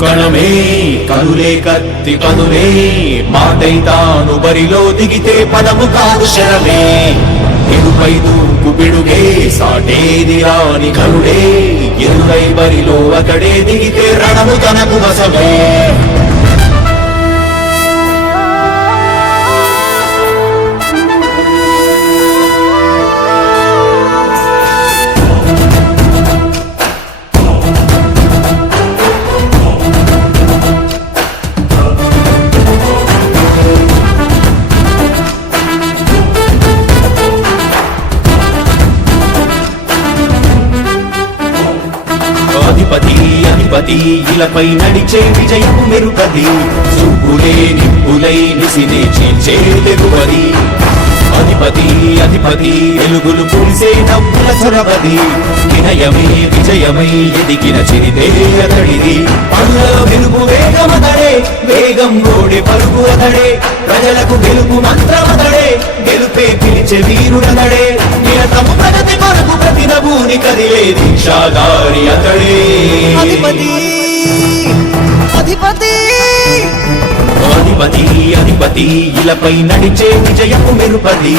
కణమే కనులే కత్తి కనులే మాటై తాను బరిలో దిగితే పదము కాదు శరమే ఎరుపై దూకు పిడుగే సాటేది రాని కనుడే ఎరుడై బరిలో అతడే దిగితే రణము తనకు వసమే అధిపతి అధిపతి ఇలపై నడిచే విజయము మెరుపది చూపులే నిప్పులై నిసినే చీల్చే తెగువది. అధిపతి అధిపతి వెలుగులు పూసే నవ్వుల చొరవది. వినయమే విజయమై ఎదిగిన చిరిదే అతడిది. పనులలో వెలుగు వేగమద వేగం గోడే పరుగు అతడే. ప్రజలకు గెలుపు మంత్రమతడే గెలుపే పిలిచే వీరుడతడే. నిరతము ప్రగతి కొరకు ప్రతి నభూని కదిలే దీక్షాదారి అతడే. అధిపతి అధిపతి. అధిపతి అధిపతి ఇలపై నడిచే విజయపు మెరుపది.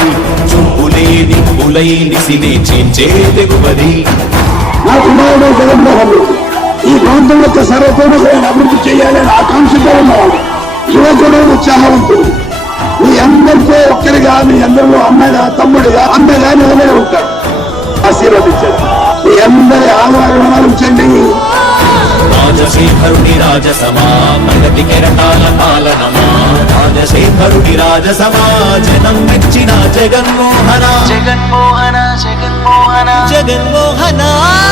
చూపులే నిప్పులై నిసినే చీల్చే తెగువది. యొక్క సర్వతోముఖమైన అభివృద్ధి చేయాలని ఆకాంక్షతో ఉన్నవాడు. యువకుడు ఉత్సాహవంతుడు. మీ అందరితో ఒక్కరిగా మీ అందరిలో అన్నగా తమ్ముడిగా అన్నగా నిలబడి ఉంటాడు ఆశీర్వదించండి. మీ అందరి ఆదరణ ఉంచండి. రాజశేఖరుడి రాజసమా ప్రగతి కెరటాల పాలనమా? రాజశేఖరుడి రాజసమా జనం మెచ్చిన జగన్మోహన. జగన్మోహన జగన్మోహన. జగన్మోహన.